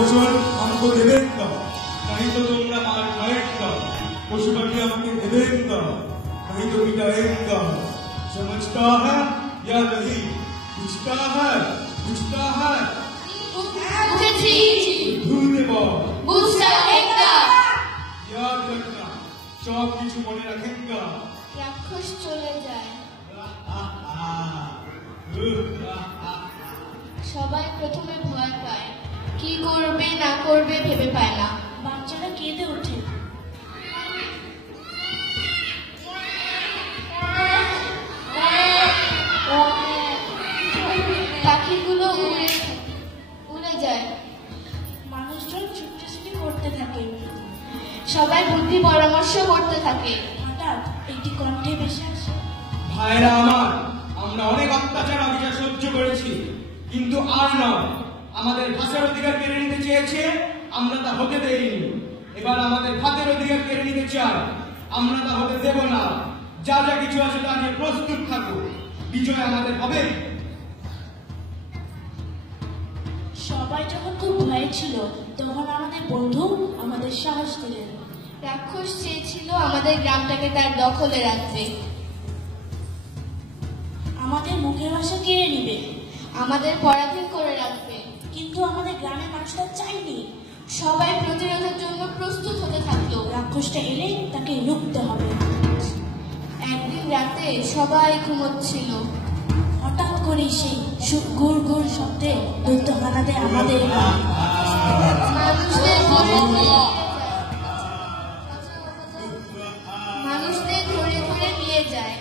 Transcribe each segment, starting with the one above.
भोजन हमको देवेंगा, नहीं तो तुमरा मार खाएगा। पशु पक्षी हमको देवेंगा, नहीं तो मिटाएगा। समझता है या नहीं? बुझता है? बुझता है? বুঝেছি भूलने बा বুঝতে একটা याद रखना, सब কিছু মনে রাখেঙ্গা। রাক্ষস চলে যায়। সবাই প্রথমে ভয় পায়, কি করবে না করবে ভেবে পায় না। বাচ্চারা কেঁদে ওঠে। পাখিগুলো উড়ে যায়। মানুষজন ছুটোছুটি করতে থাকে। সবাই বুদ্ধি পরামর্শ করতে থাকে। হঠাৎ একটি কণ্ঠে ভেসে আসে, ভাইরা আমার, আমরা অনেক অত্যাচার অবিচার সহ্য করেছি, কিন্তু আর নয়। আমাদের ভাষার অধিকার কেড়ে নিতে চেয়েছে, আমরা তা হতে দেইনি। এবার আমাদের ভাতের অধিকার কেড়ে নিতে চাই, আমরা তা হতে দেব না। যা যা কিছু আছে তা নিয়ে প্রস্তুত থাকো, বিজয় আমাদের হবে। সবাই যখন খুব ভয়ে ছিল, তখন আমাদের বন্ধু আমাদের সাহস দিলেন। রাক্ষস চেয়েছিল আমাদের গ্রামটাকে তার দখলে রাখতে, আমাদের মুখের ভাষা কেড়ে নিবে, আমাদের পরাধীন করে রাখবে। কিন্তু আমাদের গ্রামের মানুষরা চাইনি। সবাই প্রতিরোধের জন্য প্রস্তুত হতে থাকলো। রাক্ষসটা এলে তাকে রুখতে হবে। একদিন রাতে সবাই ঘুমোচ্ছিল। হঠাৎ করে সেই গুড় গুড় শব্দে দৈত্য হানাতে আমাদের মানুষদের ধরে ধরে নিয়ে যায়।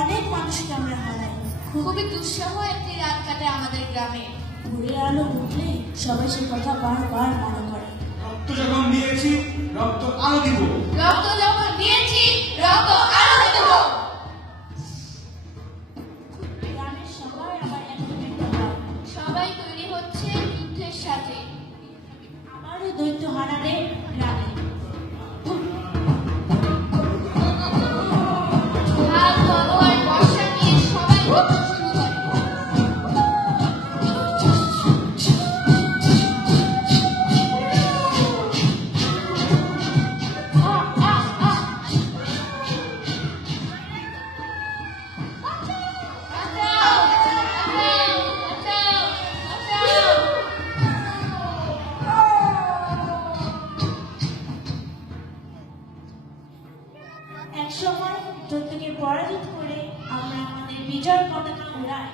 অনেক মানুষকে আমরা হারাই। খুবই দুঃসহ একটি রাত কাটে আমাদের গ্রামে। ভোরের আলো উঠলে সবাই সে কথা বারবার মনে করে। রক্ত যখন দিয়েছি, রক্ত আলো দিব। রক্ত যখন দিয়েছি, রক্ত আরো দেব। গ্রামের সবাই আবার একত্রিত হয়। সবাই তৈরি হচ্ছে যুদ্ধের সাথে। আবারও দৈত্য হানারে গ্রামে। ঢাল, তলোয়ার, বর্শা নিয়ে সবাই যুদ্ধ শুরু করে। একসময় দৈত্যকে পরাজিত করে আমরা আমাদের বিজয় পতাকা উড়াই।